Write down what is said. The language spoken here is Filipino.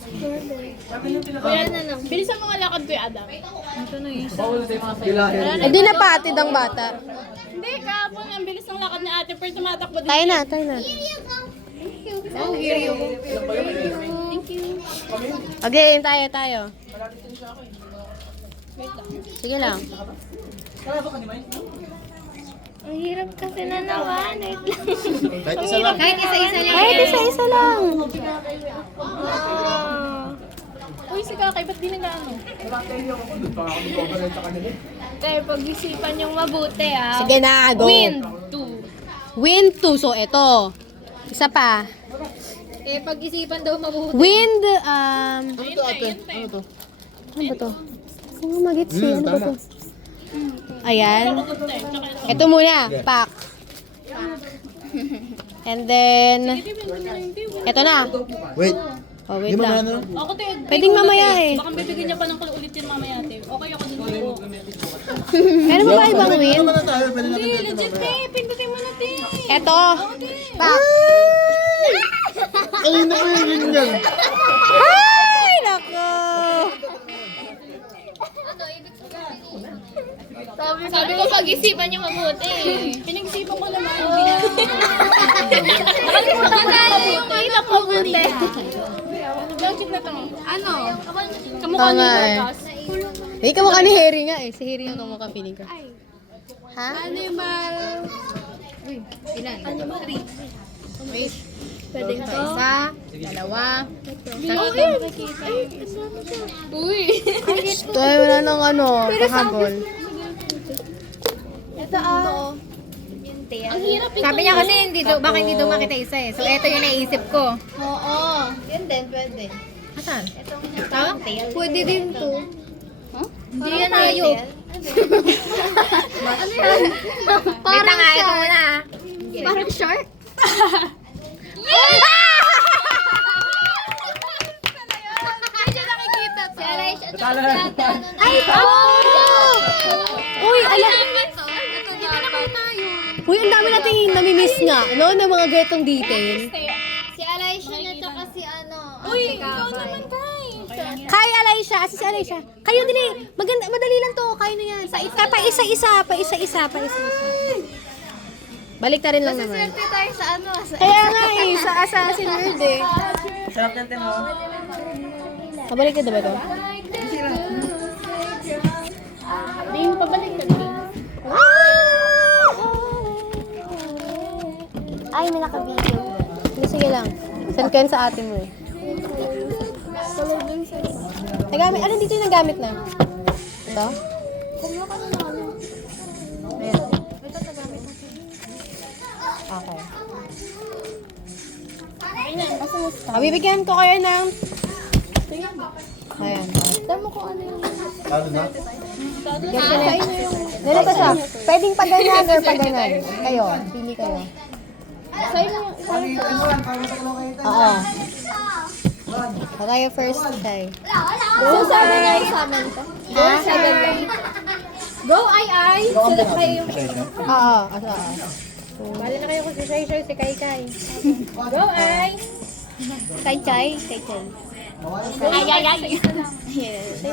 Kuya na lang. Bilisan mo nga lakad, Kuya Adam. Ito na yun. Hindi na patid ang bata. Hindi, kahapon ang bilis ng lakad ni ate, pero tumatakbo din. Tayo na, tayo na. Oh, here you go. Thank you. Okay, tayo. Sige lang. Ang hirap kasi na naman. Wait lang. Kahit isa lang. Kahit isa-isa lang. Kahit isa-isa lang. Uy, si Kakay, ba't di nag-ano? Kaya pag-isipan niyong mabuti, ah. Sige na, go. Wind 2. Wind 2. So, ito. Isa pa. Eh, pag-isipan daw mabuti. Wind, Ano to ate? Ano to? ano ba to? Ano magitsi? Ano ba to? Ayan. Ito muna. Pack. And then, ito na. Wait. Oh, wait Di ba lang. ano? Ako, te. Pwedeng mamaya eh. Baka bibigyan niya pa ng clue ulit yun mamaya, te. Okay ako din po. Meron ba ba ibang Pwede wind? naman na tayo. Pwede natin Hindi, dito legit, mamaya. te. Pindutin mo na, te. Ito. Pack. Ay, naku yung ganyan. Ay, nako. Sabi ko pag-isipan niyo mabuti. Pinag-isipan ko naman. Hindi na. Nakalimutan yung makita ko mabuti. Logic na to. Ano? Kamukha Oo ni nga eh. Dorcas. Hindi kamukha ni Harry nga eh. Si Harry yung kamukha piling ko. Ha? Animal. Uy, ilan? Animal. Wait. Pwede to? Isa, dalawa. Uy. Ito ay wala nang ano, pahabol. Ito ah. Ang hirap ito. Sabi niya kasi hindi do, baka hindi do makita isa eh. So ito yung naisip ko. Oo. Yan din, pwede. Asan? Pwede din to. Hindi yan hayop. Ano yan? Wait lang nga, ito muna ah. Parang shark? Medyo nakikita to. Ay, oh! Uy, alam. Hindi na nakita yun. Uy, ang dami natin namimiss nga, no? Ng mga ganitong detail. Si Alaisha na tsaka si ano. Uy, ikaw naman, Kai. Kay Alaisha, si Alaisha. Kayo dili, maganda, madali lang to. Kayo na yan. Pa isa-isa. Balik ta rin lang naman. Swerte tayo sa ano. Kaya nga eh, sa Assassin's World eh. Sarap natin mo. Pabalik ka ba to? Hindi mo pabalik ka din. Ay, may naka-video. Sige lang. Send ko yan sa ate mo eh. Nagamit, ano dito yung nagamit na? Ito? Ayan. Okay. Bibigyan ko kayo ng... Ayan. Tama ko ano yung... Ano na? Dala pa siya. Pwedeng paganan or paganan. Kayo. Pili kayo. Sa'yo mo yung... Oo. So, tayo first, Tay. Go sa amin sa amin to. Go sa amin. Go ay. Sulat kayo yung... Oo. Bali na kayo kung si Shai Shai, si Kai Kai. Go ay. Kay Chay. Ay.